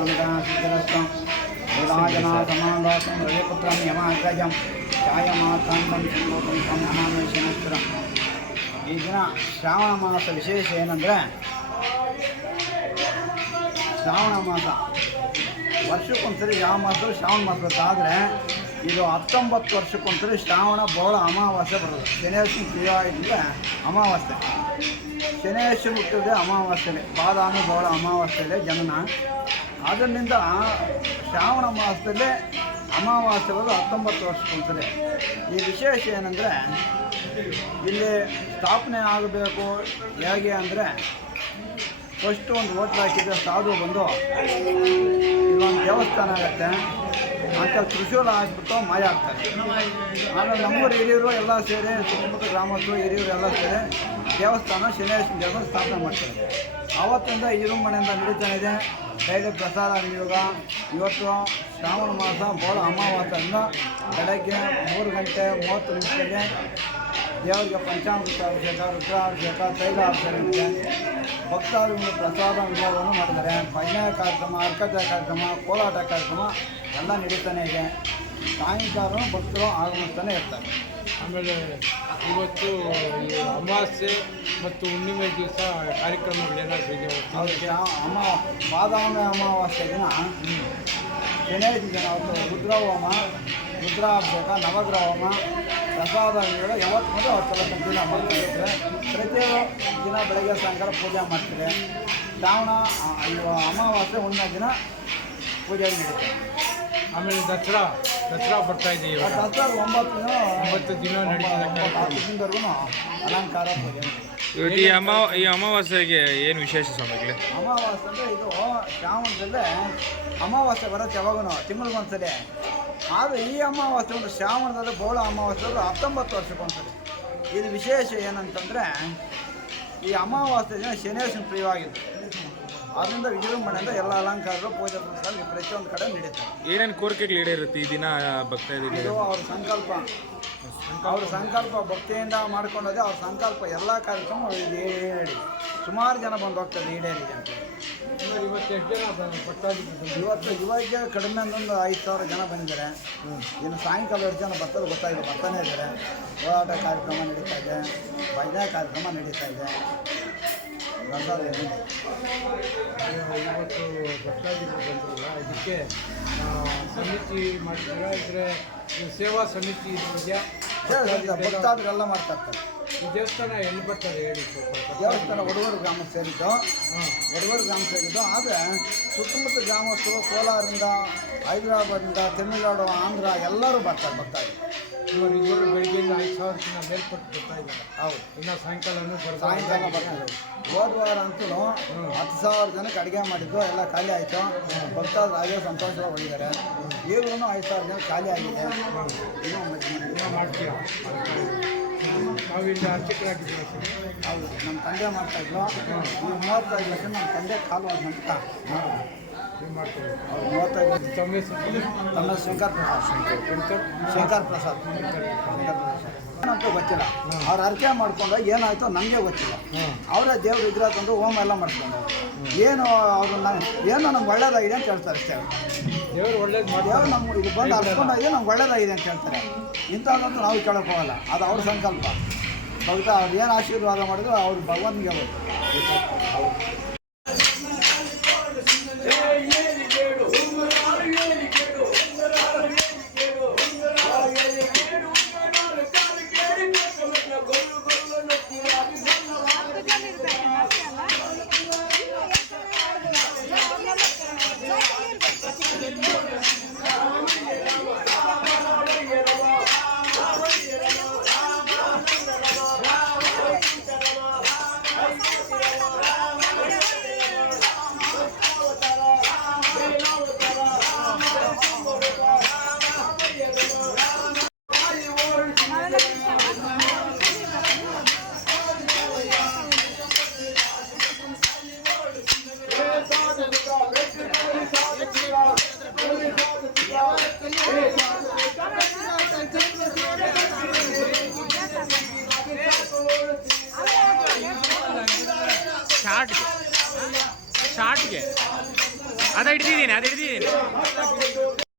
प्रमिदास्तिरस्तं गुणाजनासमादासं हृदयपुत्रं यमाग्रजं ಛಾಯಮಾಕಾಂಬಂ ಸಂಭೂತಂ ತಂ ಮಹಾಮೇಶನಶ್ವರಂ ಈ ದಿನ ಶ್ರಾವಣ ಮಾಸ ವಿಶೇಷ ಏನಂದರೆ ಶ್ರಾವಣ ಮಾಸ ವರ್ಷಕ್ಕೊಂದ್ಸರಿ ಯಾವ ಮಾಸವು ಶ್ರಾವಣ ಮಾಸ ಆದರೆ ಇದು ಹತ್ತೊಂಬತ್ತು ವರ್ಷಕ್ಕೊಂದ್ಸರಿ ಶ್ರಾವಣ ಬೋಳ ಅಮಾವಾಸ್ಯೆ ಬರೋದು ಶನೇಶ್ವರ ಕ್ರಿಯಾ ಇದ್ದರೆ ಅಮಾವಾಸ್ಯೆ ಶನೇಶ್ವರ ಹುಟ್ಟಿದ್ರೆ ಅಮಾವಾಸ್ಯೆ ಬಾದಾಮಿ ಬೋಳ ಅಮಾವಾಸ್ಯೆಯಲ್ಲಿ ಜನನ ಅದರಿಂದ ಶ್ರಾವಣ ಮಾಸದಲ್ಲೇ ಅಮಾವಾಸ್ಯೆ ಬರೋದು ಹತ್ತೊಂಬತ್ತು ವರ್ಷಕ್ಕೊಂದ್ಸರಿ ಈ ವಿಶೇಷ ಏನಂದರೆ, ಇಲ್ಲಿ ಸ್ಥಾಪನೆ ಆಗಬೇಕು ಹೇಗೆ ಅಂದರೆ ಫಸ್ಟ್ ಒಂದು ಓಟ್ ಹಾಕಿದ್ರೆ ಸಾಧು ಬಂದು ಇಲ್ಲೊಂದು ದೇವಸ್ಥಾನ ಆಗುತ್ತೆ. ಅಂತ ತ್ರಿಶೂಲ ಹಾಕ್ಬಿಟ್ಟು ಮಾಯ ಆಗ್ತಾರೆ. ಆದರೆ ನಮ್ಮೂರು ಹಿರಿಯರು ಎಲ್ಲ ಸೇರಿ, ಸುತ್ತಮುತ್ತ ಗ್ರಾಮಸ್ಥರು, ಹಿರಿಯರು ಎಲ್ಲ ಸೇರಿ ದೇವಸ್ಥಾನ ಶನೇಶ್ವರ ದೇವಸ್ಥಾನ ಸ್ಥಾಪನೆ ಮಾಡ್ತಾರೆ. ಆವತ್ತಿಂದ ಮನೆಯಿಂದ ನಡೀತಾ ಇದೆ. ಡೈಲಿ ಪ್ರಸಾದ ವಿನಿಯೋಗ ಇವತ್ತು ಶ್ರಾವಣ ಮಾಸ ಬೋಳ ಅಮಾವಾಸ್ಯೆಯಿಂದ ಬೆಳಗ್ಗೆ ಮೂರು ಗಂಟೆ ಮೂವತ್ತು ನಿಮಿಷಕ್ಕೆ ದೇವರಿಗೆ ಪಂಚಾಮೃತ ಅಭಿಷೇಕ ರುದ್ರಾಭಿಷೇಕ ತೈಲಾಭಿಷೇಕ ಭಕ್ತಾದಿಗಳು ಪ್ರಸಾದ ವಿನಿಯೋಗವನ್ನು ಮಾಡಿದ್ದಾರೆ ಭಜನೆ ಕಾರ್ಯಕ್ರಮ ಅರ್ಕತೆ ಕಾರ್ಯಕ್ರಮ ಕೋಲಾಟ ಕಾರ್ಯಕ್ರಮ ಎಲ್ಲ ನಡೀತಾನೆ ಇದೆ ಸಾಯಂಕಾಲ ಭಕ್ತರು ಆಗಮಿಸ್ತಾನೆ ಇರ್ತಾರೆ ಆಮೇಲೆ ಇವತ್ತು ಅಮಾವಾಸ್ಯೆ ಮತ್ತು ಹುಣ್ಣಿಮೆ ದಿವಸ ಕಾರ್ಯಕ್ರಮಗಳೇನಾದ್ರು ಇದೆ ಅವ್ರಿಗೆ ಅಮ ಬಾದಾಮಿ ಅಮಾವಾಸ್ಯೆ ದಿನ. ಗಣೇಶ ದಿನ ಅವತ್ತು ರುದ್ರಹೋಮ ರುದ್ರಾಭಿಷೇಕ ನವಗ್ರಹ ಹೋಮ ಪ್ರಸಾದ ಯಾವತ್ತು ಹತ್ತು ಲಕ್ಷ ದಿನ ಮಾಡ್ತಾರೆ. ಪ್ರತಿ ದಿನ ಬೆಳಗ್ಗೆ ಸಾಯಂಕಾಲ ಪೂಜೆ ಮಾಡ್ತಾರೆ. ಶ್ರಾವಣ ಅಮಾವಾಸ್ಯೆ ಹುಣ್ಣಿಮೆ ದಿನ ಪೂಜೆ ನಡೀತಾರೆ ಆಮೇಲೆ ದಸರಾ ದಸರಾ ಬರ್ತಾ ಇದೆ ಇವಾಗ. ದಸರಾ ಒಂಬತ್ತು ದಿನ ಒಂಬತ್ತು ದಿನ ನಡೀತದೆ ಅಲಂಕಾರ ಈ ಅಮಾ ಈ ಅಮಾವಾಸ್ಯೆಗೆ ಏನು ವಿಶೇಷ ಸ್ವಾಮಿಗಳೇ? ಅಮಾವಾಸ್ಯೆ ಅಂದರೆ ಇದು ಶ್ರಾವಣದಲ್ಲೇ ಅಮಾವಾಸ್ಯೆ ಬರುತ್ತೆ ಯಾವಾಗೂ ತಿಂಗಳಿಗೊಂದ್ಸರಿ ಆದರೆ ಈ ಅಮಾವಾಸ್ಯೆ ಒಂದು ಶ್ರಾವಣದಲ್ಲಿ ಬೋಳ ಅಮಾವಾಸ್ಯೆ ಅವರು ಹತ್ತೊಂಬತ್ತು ವರ್ಷಕ್ಕೊಂದ್ಸರಿ ಇದು ವಿಶೇಷ ಏನಂತಂದರೆ ಈ ಅಮಾವಾಸ್ಯೆ ದಿನ ಶನೇಶ್ವರ ಪ್ರಿಯವಾಗಿದೆ ಆದ್ದರಿಂದ ವಿಜೃಂಭಣೆಯಿಂದ ಎಲ್ಲ ಅಲಂಕಾರಗಳು ಪೂಜೆ ಪುನಸ್ಕಾರ ಪ್ರತಿಯೊಂದು ಕಡೆ ನಡೀತಾರೆ ಏನೇನು ಕೋರಿಕೆಗಳು ಈಡೇರುತ್ತೆ ಈ ದಿನ ಭಕ್ತಾದಿಗಳು ಇದು ಅವ್ರ ಸಂಕಲ್ಪ. ಅವ್ರ ಸಂಕಲ್ಪ ಭಕ್ತಿಯಿಂದ ಮಾಡ್ಕೊಂಡೋದೆ ಅವ್ರ ಸಂಕಲ್ಪ ಎಲ್ಲ ಕಾರ್ಯಕ್ರಮ ಈಡೇರಿ. ಸುಮಾರು ಜನ ಬಂದು ಹೋಗ್ತದೆ ಈಡೇರಿಗೆ ಅಂತ. ಇವತ್ತು ಇವಾಗ ಕಡಿಮೆ ಅಂದೊಂದು ಐದು ಸಾವಿರ ಜನ ಬಂದಿದ್ದಾರೆ. ಇನ್ನು ಸಾಯಂಕಾಲ ಎರಡು ಜನ ಬರ್ತಾರೆ ಗೊತ್ತಾಗಿದೆ ಬರ್ತಾನೆ ಇದ್ದಾರೆ. ಹೋರಾಟ ಕಾರ್ಯಕ್ರಮ ನಡೀತಾ ಇದೆ ಭಜನೆ ಕಾರ್ಯಕ್ರಮ ನಡೀತಾ ಇದೆ. ಪ್ರಸಾದ. ಇವತ್ತು ಭಕ್ತಾದಿಗಳು ಇದಕ್ಕೆ ಸಮಿತಿ ಮಾಡ್ತೀರಾ ಇದ್ರೆ ಸೇವಾ ಸಮಿತಿ ಇದೆಯಾ? ಭಕ್ತಾದಿಗಳೆಲ್ಲ ಮಾಡ್ತಾ ಇರ್ತಾರೆ ಈ ದೇವಸ್ಥಾನ ಎಲ್ಲಿ ಬರ್ತಾರೆ ಹೇಳಿ ದೇವಸ್ಥಾನ ಒಡವರು ಗ್ರಾಮ ಸೇರಿದ್ದು. ಒಡವರು ಗ್ರಾಮ ಗ್ರಾಮಕ್ಕೆ ಸೇರಿದ್ದು. ಆದರೆ ಸುತ್ತಮುತ್ತ ಗ್ರಾಮಸ್ಥರು ಕೋಲಾರದಿಂದ ಹೈದರಾಬಾದಿಂದ ತಮಿಳುನಾಡು ಆಂಧ್ರ ಎಲ್ಲರೂ ಬರ್ತಾರೆ ಭಕ್ತಾದಿಗಳು ಸಾವಿರಕ್ಕಿಂತ ಮೇಲ್ಪಟ್ಟು ಬರ್ತಾ ಇದ್ದಾರೆ. ಹೌದು. ಇನ್ನು ಸಾಯಂಕಾಲನೂ ಬರ್ತಾರೆ ಸಾಯಂಕಾಲ ಬರ್ತಾರೆ ಹೋದ ವಾರ ಅಂತೂ ಹತ್ತು ಸಾವಿರ ಜನಕ್ಕೆ ಅಡುಗೆ ಮಾಡಿದ್ದು ಎಲ್ಲ ಖಾಲಿ ಆಯಿತು. ಭಕ್ತಾದ್ರು ಹಾಗೆ ಸಂತೋಷವಾಗಿ ಹೋಗಿದ್ದಾರೆ. ಈಗಲೂ ಐದು ಸಾವಿರ ಜನ ಖಾಲಿ ಆಗಿದೆ. ಇನ್ನೂ ಮಾಡ್ತೀರಾ ನಾವಿಲ್ಲಿ ಅರ್ಚಕರಾಗಿದ್ದೀವಿ ಹೌದು. ನಮ್ಮ ತಂದೆ ಮಾಡ್ತಾ ಇದ್ಲು. ಈ ಮೂವತ್ತೈದು ಲಕ್ಷ ನಮ್ಮ ತಂದೆ ಕಾಲು ಅಂತ ಮಾಡ್ತೀವಿ ಮೂವತ್ತೈದು ತಮ್ಮ ಶಂಕರ್ ಪ್ರಸಾದ್. ಶಂಕರ್ ಪ್ರಸಾದ್. ಶಂಕರ್ ಪ್ರಸಾದ್. ಏನಂತ ಗೊತ್ತಿಲ್ಲ. ಅವ್ರು ಅರ್ಕೆ ಮಾಡ್ಕೊಂಡು ಏನಾಯ್ತು ನಮಗೆ ಗೊತ್ತಿಲ್ಲ. ಅವರೇ ದೇವ್ರ ವಿಗ್ರಹ ತಂದು ಹೋಮ ಎಲ್ಲ ಮಾಡ್ಕೊಂಡು ಏನು ಅವ್ರನ್ನ ಏನು ನಮ್ಗೆ ಒಳ್ಳೇದಾಗಿದೆ ಅಂತ ಹೇಳ್ತಾರೆ ಅಷ್ಟೇ. ದೇವ್ರು ಒಳ್ಳೇದು ದೇವ್ರು ನಮ್ಮ ಇದು ಬಂದು ಅರ್ಸ್ಕೊಂಡಾಗಿ ನಮ್ಗೆ ಒಳ್ಳೇದಾಗಿದೆ ಅಂತ ಹೇಳ್ತಾರೆ. ಇಂಥದ್ದು ನಾವು ಕೇಳೋಕೆ ಹೋಗಲ್ಲ. ಅದು ಅವ್ರ ಸಂಕಲ್ಪ. ಭಗವಂತ ಅವ್ರು ಏನು ಆಶೀರ್ವಾದ ಮಾಡಿದ್ರು ಅವ್ರು ಭಗವಂತನಿಗೆ ಗೊತ್ತು ಶಾರ್ಟ್ಗೆ ಅದು ಹಿಡ್ದಿದ್ದೀನಿ ಅದು ಹಿಡ್ದಿದ್ದೀನಿ